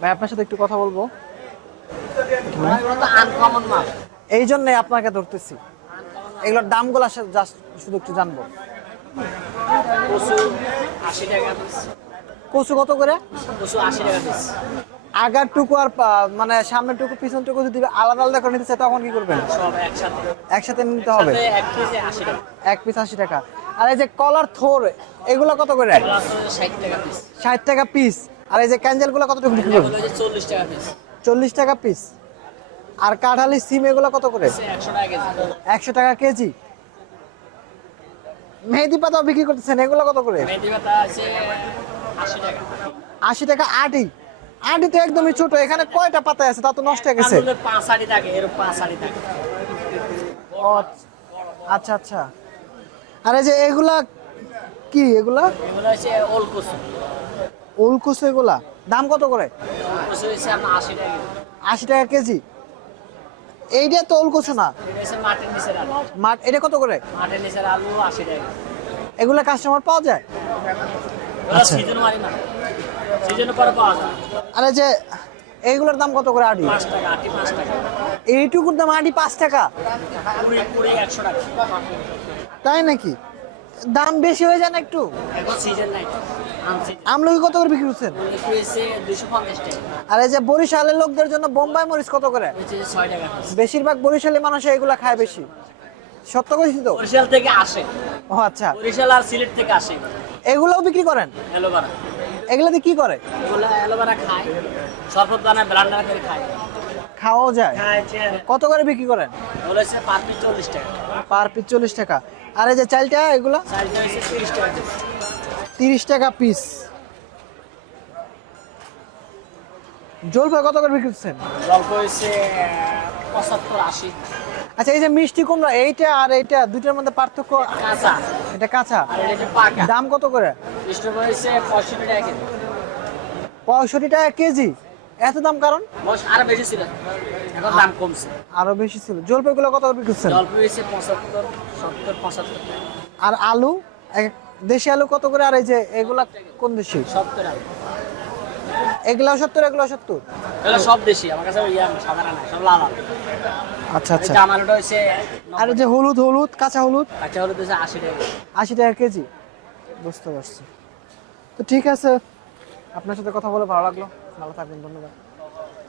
ভাই আপনার সাথে একটু কথা বলবো। আনকমন মাছ। এই জন্যই আপনাকে ধরতেছি। এগুলোর দামগুলো জাস্ট শুধু একটু জানবো। কচু 80 টাকা পিস। কচু কত করে? কচু 80 টাকা পিস। আগার টুকু আর মানে সামনের টুকু পিছন টুকু যদি আলাদা আলাদা করে নিতে চাই তখন কি করবেন? সব একসাথে। একসাথে নিতে হবে। সাথে 1 কেজি 80 টাকা। এক পিস 80 টাকা। আর এই যে কলার থোর এগুলো কত করে? এগুলো আছে 60 টাকা পিস। 60 টাকা পিস। আর এই যে ক্যান্ডেলগুলো কতটুকু বিক্রি এগুলো করবেন? হচ্ছে 40 টাকা পিস। 40 টাকা পিস। আর কাঁঠালি সিম এগুলো কত করে? 100 টাকা কেজি। 100 টাকা কেজি। মেহেদি পাতা বিক্রি করতেছেন, এগুলো কত করে? মেথি পাতা আছে 80 টাকা। 80 টাকা আটি। আটি তো একদমই ছোট, এখানে কয়টা পাতা আছে তা তো নষ্ট হয়ে গেছে। আলুর 5 আড়ি থাকে, এর 5 আড়ি থাকে। ও আচ্ছা আচ্ছা। আর এই যে এগুলা কি এগুলা? এগুলো হচ্ছে ওল কচু। ওল কচু এগুলা দাম কত করে? কচু হচ্ছে আপনার 80 টাকা কেজি। 80 টাকা কেজি। এইটা তো ওল কচু না। এটা হচ্ছে মাটির নিচের আলু। এটা কত করে? মাটির নিচের আলু 80 টাকা কেজি। এগুলা কাস্টমার পাওয়া যায়? ওরা সিজন মারি না, সিজনের পরে পাওয়া যায়। আর এই যে এইগুলোর দাম কত করে আটি? 5 টাকা, আটি 5 টাকা। এইটুকুর দাম আটি 5 টাকা? পুরি পুরি 100 টাকা। তাই নাকি? দাম বেশি হয়ে যায় না একটু? এখন সিজন নাই, আনছি। আমলকি কত করে বিক্রি করছেন? একটু হচ্ছে 250 টাকা। আর এই যে বরিশালের লোকদের জন্য বোম্বাই মরিচ কত করে? হচ্ছে 6 টাকা পিস। বেশিরভাগ বরিশালী মানুষ এগুলা খায় বেশি। সত্য কইছি তো? বরিশাল থেকে আসে, ও আচ্ছা। বরিশাল আর সিলেট থেকে আসে। এগুলাও বিক্রি করেন? অ্যালোভেরা, এগুলাতে কি করে? এগুলো অ্যালোভেরা খায়, শরবত বানায় ব্লান্ডার করে খায়। খাওয়াও যায়? কত করে বিক্রি করেন? এগুলো হচ্ছে পার পিস 40 টাকা। পার পিস 40 টাকা। আর এই যে চালটা এগুলো? চালটা হচ্ছে 30 টাকা পিস। 30 টাকা পিস। জলপাই কত করে বিক্রি করছেন? জলপ হচ্ছে 75 80। আচ্ছা এই যে মিষ্টি কুমড়া এইটা আর এইটা দুইটার মধ্যে পার্থক্য? কাঁচা এটা কাঁচা। আর এটা হচ্ছে পাকা। দাম কত করে? স্ট্রবেরি হচ্ছে 65 টাকা কেজি। 65 টাকা কেজি। এত দাম কারণ? বয়স আরো বেশি ছিল, এখন দাম কমছে। আরো বেশি ছিল। জলপাইগুলো কত করে বিক্রি করছেন? জলপাই হচ্ছে 75 70 75 টাকা। আর আলু দেশি আলু কত করে? আর এই যে এগুলা কোন দেশি? 70 টাকা। এগুলাও 70, এগুলো 70? এগুলো সব দেশি, আমার কাছে ইয়া সাধারণ না, সব লাল আলু। আচ্ছা আচ্ছা। এটা আমারটা হচ্ছে আর এই যে হলুদ হলুদ কাঁচা হলুদ? কাঁচা হলুদ হচ্ছে 80 টাকা। 80 টাকা কেজি। বুঝতে পারছি। তো ঠিক আছে, আপনার সাথে কথা বলে ভালো লাগলো। ভালো থাকবেন, ধন্যবাদ।